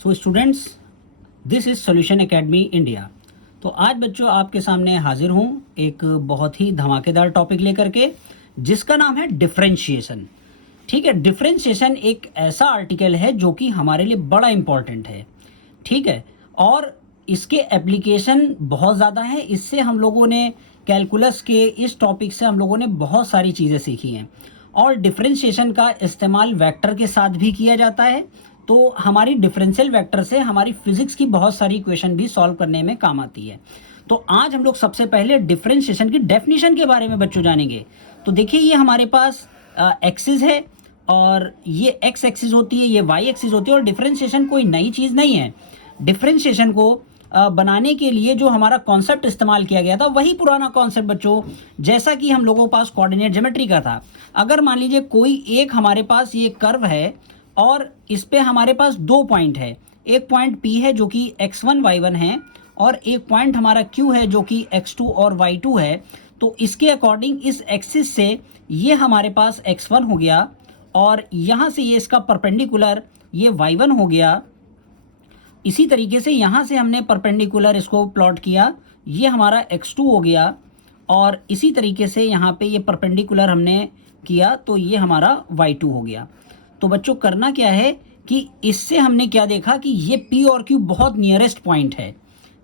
So students, this is solution academy India. तो आज बच्चों आपके सामने हाजिर हूँ एक बहुत ही धमाकेदार टॉपिक लेकर के, जिसका नाम है डिफरेंशिएशन। ठीक है, डिफरेंशिएशन एक ऐसा आर्टिकल है जो कि हमारे लिए बड़ा इंपॉर्टेंट है। ठीक है, और इसके एप्लीकेशन बहुत ज़्यादा है। इससे हम लोगों ने कैलकुलस के इस टॉपिक से हम लोगों ने बहुत सारी चीज़ें सीखी हैं। और डिफरेंशिएशन का इस्तेमाल वेक्टर के साथ भी किया जाता है। तो हमारी डिफरेंशियल वेक्टर से हमारी फिजिक्स की बहुत सारी इक्वेशन भी सॉल्व करने में काम आती है। तो आज हम लोग सबसे पहले डिफरेंशिएशन की डेफिनेशन के बारे में बच्चों जानेंगे। तो देखिए, ये हमारे पास एक्सिस है और ये एक्स एक्सिस होती है, ये वाई एक्सिस होती है। और डिफरेंशिएशन कोई नई चीज़ नहीं है। डिफरेंशिएशन को बनाने के लिए जो हमारा कॉन्सेप्ट इस्तेमाल किया गया था वही पुराना कॉन्सेप्ट बच्चों, जैसा कि हम लोगों के पास कोऑर्डिनेट ज्योमेट्री का था। अगर मान लीजिए कोई एक हमारे पास ये कर्व है और इस पे हमारे पास दो पॉइंट है, एक पॉइंट P है जो कि x1 y1 है और एक पॉइंट हमारा Q है जो कि x2 और y2 है। तो इसके अकॉर्डिंग इस एक्सिस से ये हमारे पास x1 हो गया और यहाँ से ये इसका परपेंडिकुलर ये y1 हो गया। इसी तरीके से यहाँ से हमने परपेंडिकुलर इसको प्लॉट किया, ये हमारा x2 हो गया और इसी तरीके से यहाँ पे ये परपेंडिकुलर हमने किया तो ये हमारा y2 हो गया। तो बच्चों करना क्या है कि इससे हमने क्या देखा कि ये P और Q बहुत नियरेस्ट पॉइंट है।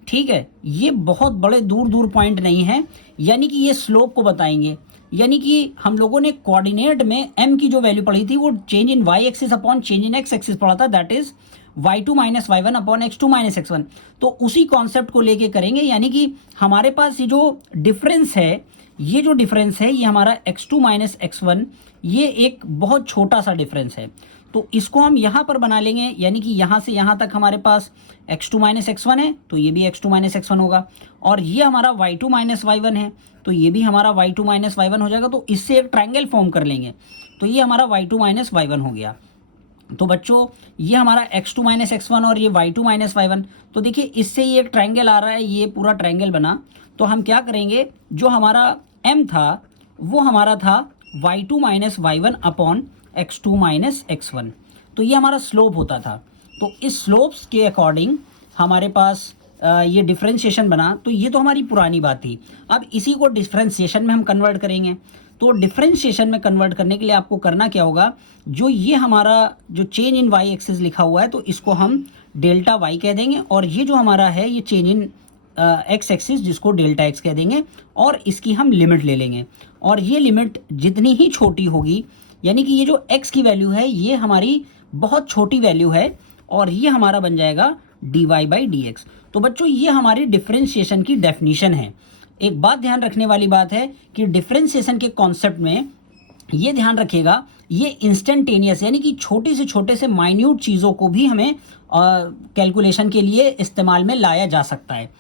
ठीक है, ये बहुत बड़े दूर दूर पॉइंट नहीं है, यानी कि ये स्लोप को बताएंगे। यानी कि हम लोगों ने कोऑर्डिनेट में m की जो वैल्यू पढ़ी थी वो change in y axis upon change in x axis पढ़ा था, that is y2 minus y1 upon x2 minus x1। तो उसी कॉन्सेप्ट को लेके करेंगे। यानी कि हमारे पास ये जो डिफरेंस है, ये जो डिफरेंस है ये हमारा x2 माइनस x1, ये एक बहुत छोटा सा डिफरेंस है। तो इसको हम यहाँ पर बना लेंगे। यानी कि यहाँ से यहाँ तक हमारे पास x2 माइनस x1 है तो ये भी x2 माइनस x1 होगा। और ये हमारा y2 माइनस y1 है तो ये भी हमारा y2 माइनस y1 हो जाएगा। तो इससे एक ट्रायंगल फॉर्म कर लेंगे तो ये हमारा y2 माइनस y1 हो गया। तो बच्चों ये हमारा x2 माइनस x1 और ये y2 माइनस y1। तो देखिए इससे ये एक ट्रायंगल आ रहा है, ये पूरा ट्रायंगल बना। तो हम क्या करेंगे, जो हमारा m था वो हमारा था y2 minus y1 upon x2 minus x1। तो ये हमारा स्लोप होता था। तो इस स्लोप्स के अकॉर्डिंग हमारे पास ये डिफरेंशिएशन बना। तो ये तो हमारी पुरानी बात थी। अब इसी को डिफरेंशिएशन में हम कन्वर्ट करेंगे। तो डिफरेंशिएशन में कन्वर्ट करने के लिए आपको करना क्या होगा, जो ये हमारा जो चेंज इन वाई एक्सिस लिखा हुआ है तो इसको हम डेल्टा वाई कह देंगे। और ये जो हमारा है ये चेंज इन एक्स एक्सिस जिसको डेल्टा एक्स कह देंगे। और इसकी हम लिमिट ले लेंगे और ये लिमिट जितनी ही छोटी होगी, यानी कि ये जो x की वैल्यू है ये हमारी बहुत छोटी वैल्यू है और ये हमारा बन जाएगा dy बाई डी एक्स। तो बच्चों ये हमारी डिफरेंशिएशन की डेफिनेशन है। एक बात ध्यान रखने वाली बात है कि डिफरेंशिएशन के कॉन्सेप्ट में ये ध्यान रखिएगा, ये इंस्टेंटेनियस यानी कि छोटे से छोटे से माइन्यूट चीज़ों को भी हमें कैलकुलेशन के लिए इस्तेमाल में लाया जा सकता है।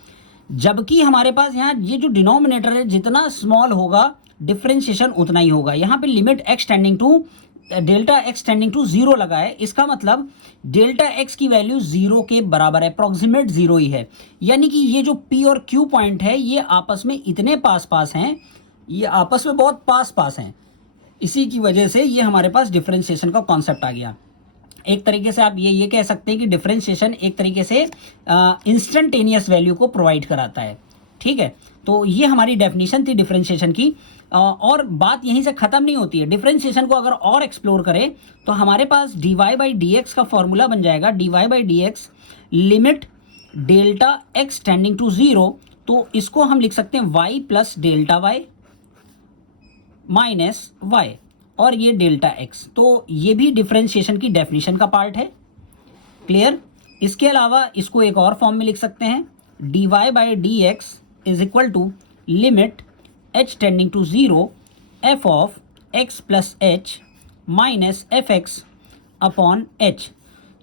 जबकि हमारे पास यहाँ ये जो डिनोमिनेटर है जितना स्मॉल होगा डिफरेंशिएशन उतना ही होगा। यहाँ पे limit x tending to delta x tending to 0 लगा है। इसका मतलब डेल्टा x की वैल्यू 0 के बराबर है, अप्रॉक्सीमेट 0 ही है। यानी कि ये जो P और Q पॉइंट है ये आपस में इतने पास पास हैं, ये आपस में बहुत पास पास हैं। इसी की वजह से ये हमारे पास डिफरेंशिएशन का कॉन्सेप्ट आ गया। एक तरीके से आप ये कह सकते हैं कि डिफरेंशिएशन एक तरीके से इंस्टेंटेनियस वैल्यू को प्रोवाइड कराता है। ठीक है, तो ये हमारी डेफिनेशन थी डिफरेंशिएशन की। और बात यहीं से ख़त्म नहीं होती है। डिफरेंशिएशन को अगर और एक्सप्लोर करें तो हमारे पास dy बाई डी एक्स का फॉर्मूला बन जाएगा, dy by d x limit delta x tending to 0। तो इसको हम लिख सकते हैं y plus delta y minus y और ये डेल्टा x। तो ये भी डिफरेंशिएशन की डेफिनेशन का पार्ट है। क्लियर? इसके अलावा इसको एक और फॉर्म में लिख सकते हैं, dy by d x is equal to limit h tending to 0 f of x plus h minus f x upon h।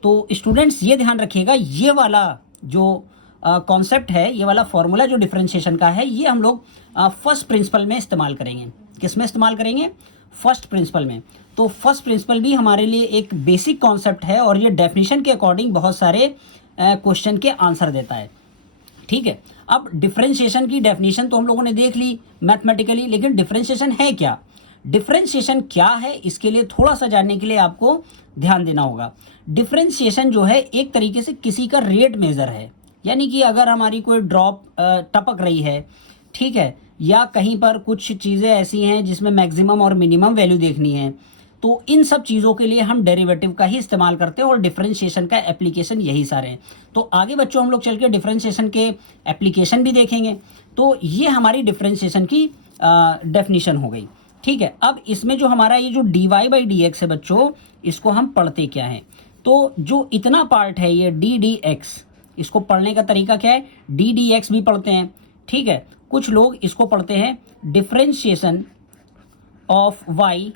तो स्टूडेंट्स ये ध्यान रखिएगा, ये वाला जो कॉन्सेप्ट है, ये वाला फॉर्मूला जो डिफरेंशिएशन का है, ये हम लोग फर्स्ट प्रिंसिपल में इस्तेमाल करेंगे। किस में इस्तेमाल करेंगे? फर्स्ट प्रिंसिपल में। तो फर्स्ट प्रिंसिपल भी हमारे लिए एक बेसिक कॉन्सेप्ट है और ये डेफिनेशन के अकॉर्डिंग बहुत सारे क्वेश्चन के आंसर देता है। ठीक है, अब डिफरेंशिएशन की डेफिनेशन तो हम लोगों ने देख ली मैथमेटिकली, लेकिन डिफरेंशिएशन है क्या? डिफरेंशिएशन क्या है, इसके लिए थोड़ा सा जानने के लिए आपको ध्यान देना होगा। डिफरेंशिएशन जो है एक तरीके से किसी का रेट मेज़र है, यानी कि अगर हमारी कोई ड्रॉप टपक रही है, ठीक है, या कहीं पर कुछ चीज़ें ऐसी हैं जिसमें मैक्सिमम और मिनिमम वैल्यू देखनी है, तो इन सब चीज़ों के लिए हम डेरिवेटिव का ही इस्तेमाल करते हैं और डिफरेंशिएशन का एप्लीकेशन यही सारे हैं। तो आगे बच्चों हम लोग चल के डिफरेंशिएशन के एप्लीकेशन भी देखेंगे। तो ये हमारी डिफरेंशिएशन की डेफिनीशन हो गई, ठीक है। अब इसमें जो हमारा ये जो dy बाई डी एक्स है बच्चों, इसको हम पढ़ते क्या हैं, तो जो इतना पार्ट है ये डी डी एक्स, इसको पढ़ने का तरीका क्या है, डी डी एक्स भी पढ़ते हैं, ठीक है। कुछ लोग इसको पढ़ते हैं differentiation of y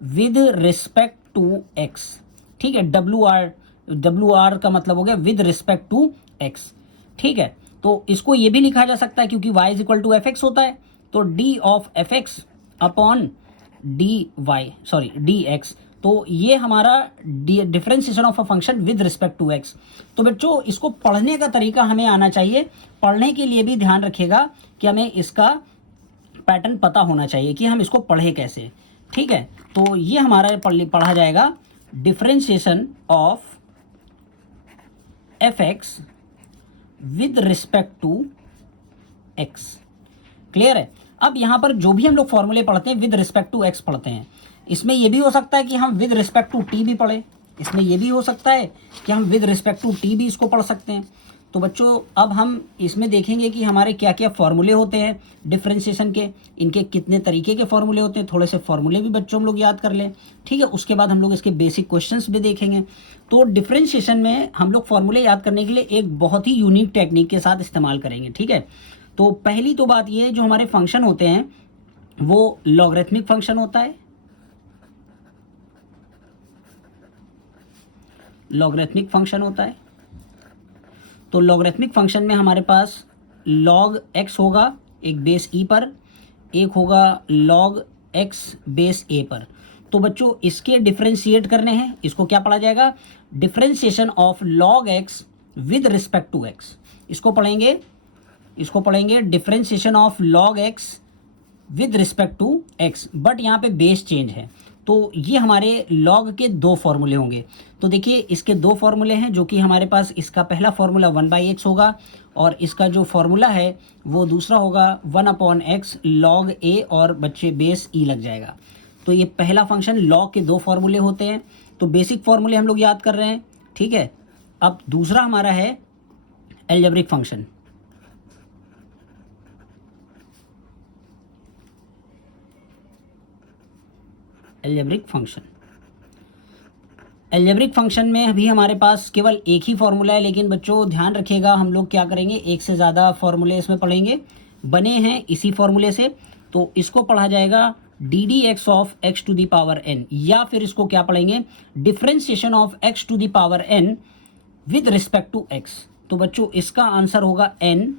with respect to x, ठीक है। डब्ल्यू आर का मतलब हो गया विद रिस्पेक्ट टू x, ठीक है। तो इसको ये भी लिखा जा सकता है क्योंकि y is equal to f x होता है, तो d of f x upon d x, तो ये हमारा differentiation of a function with respect to x। तो बच्चों इसको पढ़ने का तरीका हमें आना चाहिए। पढ़ने के लिए भी ध्यान रखिएगा कि हमें इसका पैटर्न पता होना चाहिए कि हम इसको पढ़े कैसे, ठीक है। तो ये हमारा पढ़ा जाएगा differentiation of f x with respect to x, clear है। अब यहाँ पर जो भी हम लोग फॉर्मूले पढ़ते हैं विद रिस्पेक्ट टू एक्स पढ़ते हैं, इसमें ये भी हो सकता है कि हम विद रिस्पेक्ट टू टी भी पढ़े, इसमें ये भी हो सकता है कि हम विद रिस्पेक्ट टू टी भी इसको पढ़ सकते हैं। तो बच्चों अब हम इसमें देखेंगे कि हमारे क्या क्या फॉर्मूले होते हैं डिफरेंशिएशन के, इनके कितने तरीके के फॉर्मूले होते हैं, थोड़े से फॉर्मूले भी बच्चों हम लोग याद कर लें, ठीक है। उसके बाद हम लोग इसके बेसिक क्वेश्चंस भी देखेंगे। तो डिफरेंशिएशन में हम लोग फॉर्मूले याद करने के लिए एक बहुत ही यूनिक टेक्निक के साथ इस्तेमाल करेंगे, ठीक है। तो पहली तो बात ये, जो हमारे फंक्शन होते हैं वो लॉगरिथमिक फंक्शन होता है, लॉगरिथमिक फंक्शन होता है। तो लॉगरिथमिक फंक्शन में हमारे पास log x होगा एक बेस e पर, एक होगा log x बेस a पर। तो बच्चों इसके डिफरेंशिएट करने हैं, इसको क्या पढ़ा जाएगा, differentiation of log x with respect to x, इसको पढ़ेंगे differentiation of log x with respect to x, but यहाँ पे बेस चेंज है। तो ये हमारे log के दो फॉर्मूले होंगे। तो देखिए इसके दो फॉर्मूले हैं, जो कि हमारे पास इसका पहला फॉर्मूला 1/x होगा और इसका जो फॉर्मूला है वो दूसरा होगा 1/x log a, और बच्चे बेस e लग जाएगा। तो ये पहला फंक्शन log के दो फॉर्मूले होते हैं, तो बेसिक फॉर्मूले हम लोग याद कर रहे हैं, ठीक है। अब दूसरा हमारा है अलजेब्रिक फंक्शन। अलजेब्रिक फंक्शन में अभी हमारे पास केवल एक ही फॉर्मूला है, लेकिन बच्चों ध्यान रखिएगा हम लोग क्या करेंगे, एक से ज़्यादा फॉर्मूले इसमें पढ़ेंगे, बने हैं इसी फॉर्मूले से। तो इसको पढ़ा जाएगा d d x of x to the power n, या फिर इसको क्या पढ़ेंगे, differentiation of x to the power n with respect to x. तो बच्चों इसका आंसर होगा n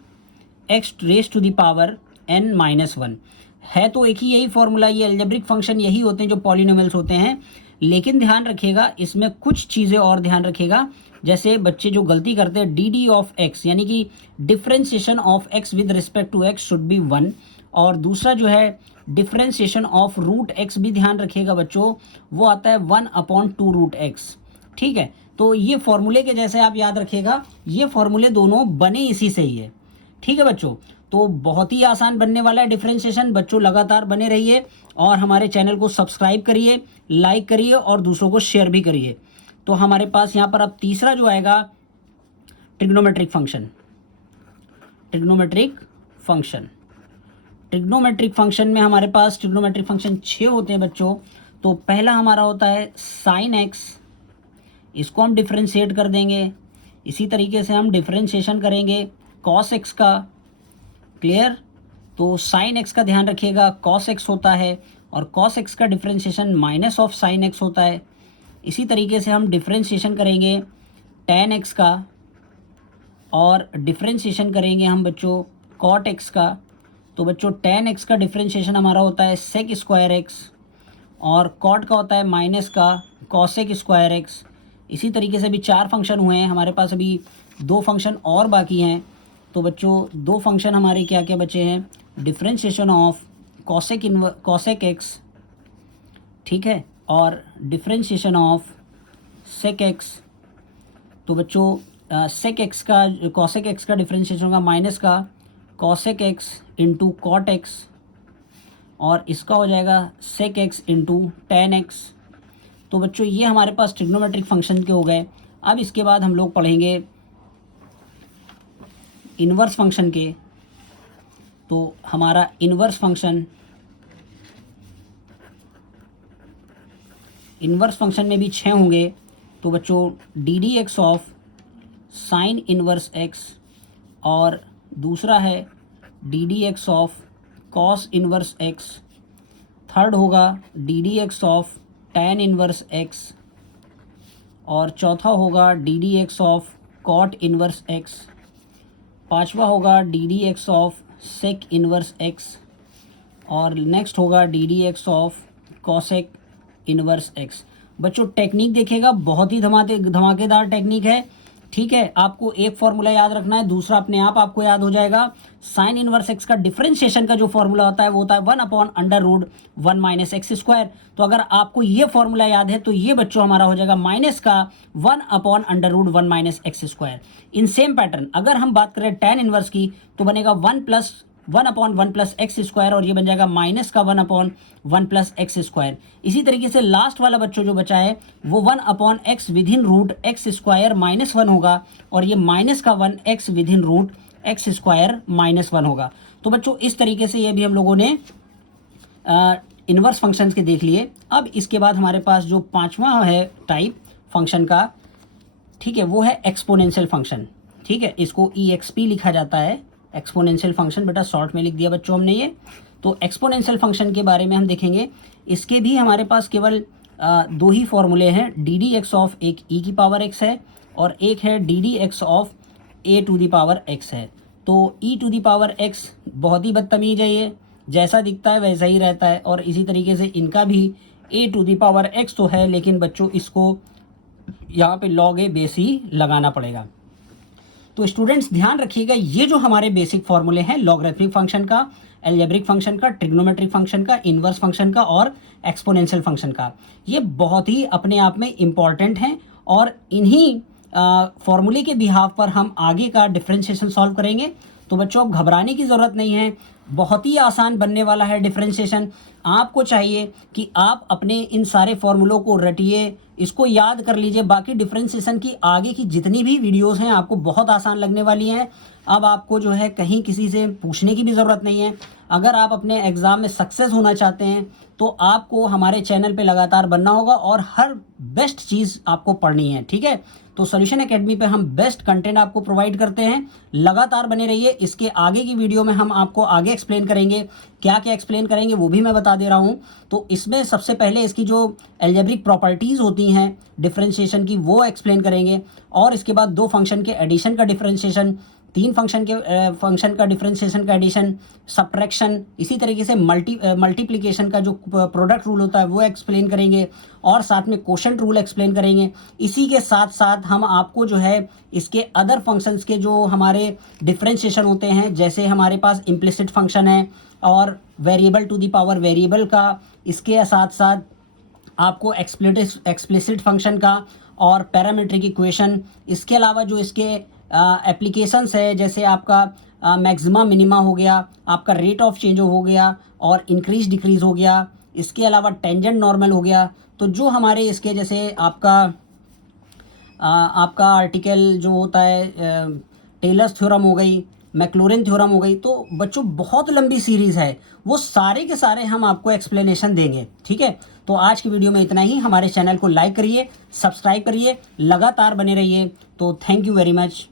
x raised to the power n minus 1। है तो एक ही यही फॉर्मूला, ये अलजेब्रिक फंक्शन यही होते हैं जो पॉलिनोमियल्स होते हैं, लेकिन ध्यान रखिएगा इसमें कुछ चीज़ें और ध्यान रखिएगा। जैसे बच्चे जो गलती करते हैं, डी डी ऑफ एक्स यानी कि differentiation of x with respect to x should be 1, और दूसरा जो है डिफरेंशिएशन ऑफ रूट एक्स भी ध्यान रखिएगा बच्चों, वो आता है 1/2 रूट एक्स, ठीक है। तो ये फॉर्मूले के जैसे आप याद रखिएगा, ये फॉर्मूले दोनों बने इसी से ही है, ठीक है बच्चों। तो बहुत ही आसान बनने वाला है डिफरेंशिएशन। बच्चों लगातार बने रहिए और हमारे चैनल को सब्सक्राइब करिए, लाइक करिए और दूसरों को शेयर भी करिए। तो हमारे पास यहाँ पर अब तीसरा जो आएगा ट्रिग्नोमेट्रिक फंक्शन। ट्रिग्नोमेट्रिक फंक्शन में हमारे पास ट्रिग्नोमेट्रिक फंक्शन 6 होते हैं बच्चों। तो पहला हमारा होता है साइन एक्स, इसको हम डिफरेंशिएट कर देंगे। इसी तरीके से हम डिफरेंशिएशन करेंगे कॉस एक्स का, क्लियर। तो साइन एक्स का ध्यान रखिएगा कॉस एक्स होता है, और कॉस एक्स का differentiation minus of sine x होता है। इसी तरीके से हम डिफरेंशिएशन करेंगे टेन एक्स का, और डिफरेंशिएशन करेंगे हम बच्चों कॉट एक्स का। तो बच्चों टेन एक्स का डिफरेंशिएशन हमारा होता है सेक स्क्वायर एक्स, और कॉट का होता है माइनस का कॉसेक स्क्वायर एक्स। इसी तरीके से अभी 4 फंक्शन हुए हैं हमारे पास, अभी 2 फंक्शन और बाकी हैं। तो बच्चों 2 फंक्शन हमारे क्या क्या बचे हैं, डिफरेंशिएशन ऑफ कॉसेक एक्स ठीक है, और डिफरेंशिएशन ऑफ सेक एक्स, तो बच्चों सेक एक्स का कॉसेक एक्स का डिफरेंशिएशन होगा माइनस का cosec x into cot x, और इसका हो जाएगा sec x into tan x. तो बच्चों ये हमारे पास ट्रिग्नोमेट्रिक फंक्शन के हो गए। अब इसके बाद हम लोग पढ़ेंगे इन्वर्स फंक्शन के। तो हमारा इन्वर्स फंक्शन में भी 6 होंगे। तो बच्चों d d x of sine inverse x, और दूसरा है d d x of cos inverse x, third होगा d d x of tan inverse x, और चौथा होगा d d x of cot inverse x, पांचवा होगा d d x of sec inverse x, और नेक्स्ट होगा d d x of cosec inverse x. बच्चों technique देखिएगा, बहुत ही धमाकेदार टेक्निक है। ठीक है, आपको एक फॉर्मूला याद रखना है, दूसरा अपने आप आपको याद हो जाएगा। साइन इनवर्स एक्स का डिफरेंशिएशन का जो फॉर्मूला होता है वो होता है 1/√1 माइनस एक्स स्क्वायर। तो अगर आपको ये फॉर्मूला याद है तो ये बच्चों हमारा हो जाएगा माइनस का 1/√1 minus x square. In same pattern अगर हम बात करें tan इनवर्स की तो बनेगा 1/1 प्लस एक्स स्क्वायर, और ये बन जाएगा माइनस का 1/1 प्लस एक्स स्क्वायर। इसी तरीके से लास्ट वाला बच्चों जो बचा है वो 1/x within root x square minus 1 होगा, और ये माइनस का 1x within root x square minus 1 होगा। तो बच्चों इस तरीके से ये भी हम लोगों ने इन्वर्स फंक्शंस के देख लिए। अब इसके बाद हमारे पास जो पांचवा है टाइप फंक्शन का, ठीक है, वो है एक्सपोनेंशियल फंक्शन। ठीक है, इसको EXP लिखा जाता है, एक्सपोनेंशियल फंक्शन। बेटा शॉर्ट में लिख दिया बच्चों हमने ये। तो एक्सपोनेंशियल फंक्शन के बारे में हम देखेंगे। इसके भी हमारे पास केवल दो ही फॉर्मूले हैं। डी डी एक्स ऑफ एक e की पावर x है, और एक है d d x of a to the power x है। तो e to the power x बहुत ही बदतमीज है, ये जैसा दिखता है वैसा ही रहता है, और इसी तरीके से इनका भी a to the power x तो है, लेकिन बच्चों इसको यहाँ पे log a बेस ही लगाना पड़ेगा। तो स्टूडेंट्स ध्यान रखिएगा, ये जो हमारे बेसिक फॉर्मूले हैं लॉगरिथमिक फंक्शन का, अलजेब्रिक फंक्शन का, ट्रिग्नोमेट्रिक फंक्शन का, इन्वर्स फंक्शन का और एक्सपोनेंशियल फंक्शन का, ये बहुत ही अपने आप में इम्पॉर्टेंट हैं, और इन्हीं फॉर्मूले के बिहाफ पर हम आगे का डिफरेंशिएशन सॉल्व करेंगे। तो बच्चों घबराने की ज़रूरत नहीं है, बहुत ही आसान बनने वाला है डिफरेंशिएशन। आपको चाहिए कि आप अपने इन सारे फॉर्मूलों को रटिए, इसको याद कर लीजिए। बाकी डिफरेंशिएशन की आगे की जितनी भी वीडियोस हैं आपको बहुत आसान लगने वाली हैं। अब आपको जो है कहीं किसी से पूछने की भी ज़रूरत नहीं है। अगर आप अपने एग्ज़ाम में सक्सेस होना चाहते हैं तो आपको हमारे चैनल पे लगातार बनना होगा और हर बेस्ट चीज़ आपको पढ़नी है। ठीक है, तो सॉल्यूशन एकेडमी पे हम बेस्ट कंटेंट आपको प्रोवाइड करते हैं, लगातार बने रहिए। इसके आगे की वीडियो में हम आपको आगे एक्सप्लेन करेंगे, क्या क्या एक्सप्लेन करेंगे वो भी मैं बता दे रहा हूँ। तो इसमें सबसे पहले इसकी जो अलजेब्रिक प्रॉपर्टीज़ होती हैं डिफरेंशिएशन की वो एक्सप्लेन करेंगे, और इसके बाद 2 फंक्शन के एडिशन का डिफरेंशिएशन, 3 फंक्शन का डिफरेंशिएशन का एडिशन, सब्ट्रैक्शन, इसी तरीके से मल्टीप्लिकेशन का जो प्रोडक्ट रूल होता है वो एक्सप्लेन करेंगे, और साथ में क्वोशंट रूल एक्सप्लेन करेंगे। इसी के साथ साथ हम आपको जो है इसके अदर फंक्शंस के जो हमारे डिफरेंशिएशन होते हैं, जैसे हमारे पास इम्प्लिसिट फंक्शन है और variable to the power variable का, इसके साथ साथ आपको एक्सप्लिसिट फंक्शन का और पैरामीट्रिक इक्वेशन, इसके अलावा जो इसके एप्लीकेशंस है, जैसे आपका मैक्सिमा मिनिमा हो गया, आपका रेट ऑफ चेंज हो गया और इंक्रीज डिक्रीज हो गया, इसके अलावा टेंजेंट नॉर्मल हो गया। तो जो हमारे इसके जैसे आपका आर्टिकल जो होता है टेलर्स थ्योरम हो गई, मैक्लॉरिन थ्योरम हो गई, तो बच्चों बहुत लंबी सीरीज़ है, वो सारे के सारे हम आपको एक्सप्लेनेशन देंगे। ठीक है, तो आज की वीडियो में इतना ही। हमारे चैनल को लाइक करिए, सब्सक्राइब करिए, लगातार बने रहिए। तो थैंक यू वेरी मच।